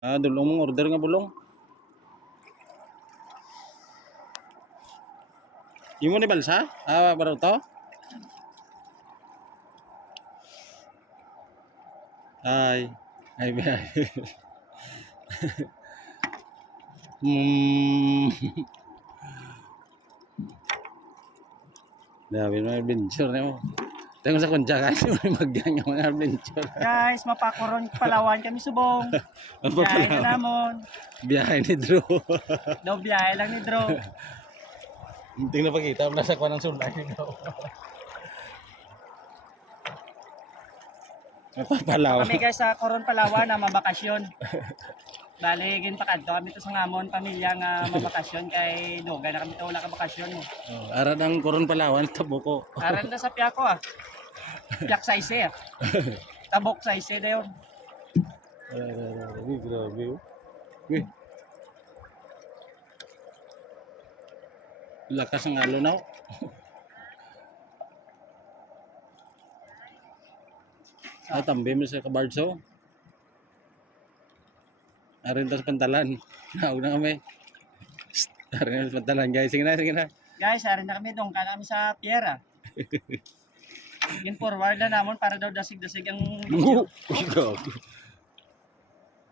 Dulong mong order nga bulong. Yung mo ni balsa? Baro to? Ay. Ay, ay. Dami mga adventure na mo. Tengok sa kunja kasi may magyan yung mga adventure. Guys, mapakoron Palawan kami subong. Biyahe na namon. Biyahe ni Drew. Daw biyahe lang ni Drew. Tingnan pakita, nasa kuha ng sulay nito. Napapalaw. Kami guys sa Coron Palawan na mabakasyon. Baligin pa kadto kami to sa ngamon pamilya nga mabakasyon kay duga na kami to wala ka bakasyon mo. Aran ang Coron Palawan tabuko. Aran na sa Piako Piak size Tabok size dayon. Grabe. Uy. Lakas ng alunaw. Tambi mo sa kabardso. Arin tas pantalan. Naog na kami. Arin tas pantalan guys. Sige na. Guys, arin na kami dong kana kami sa Piera. In forward na namon para daw dasig-dasig ang Grabe.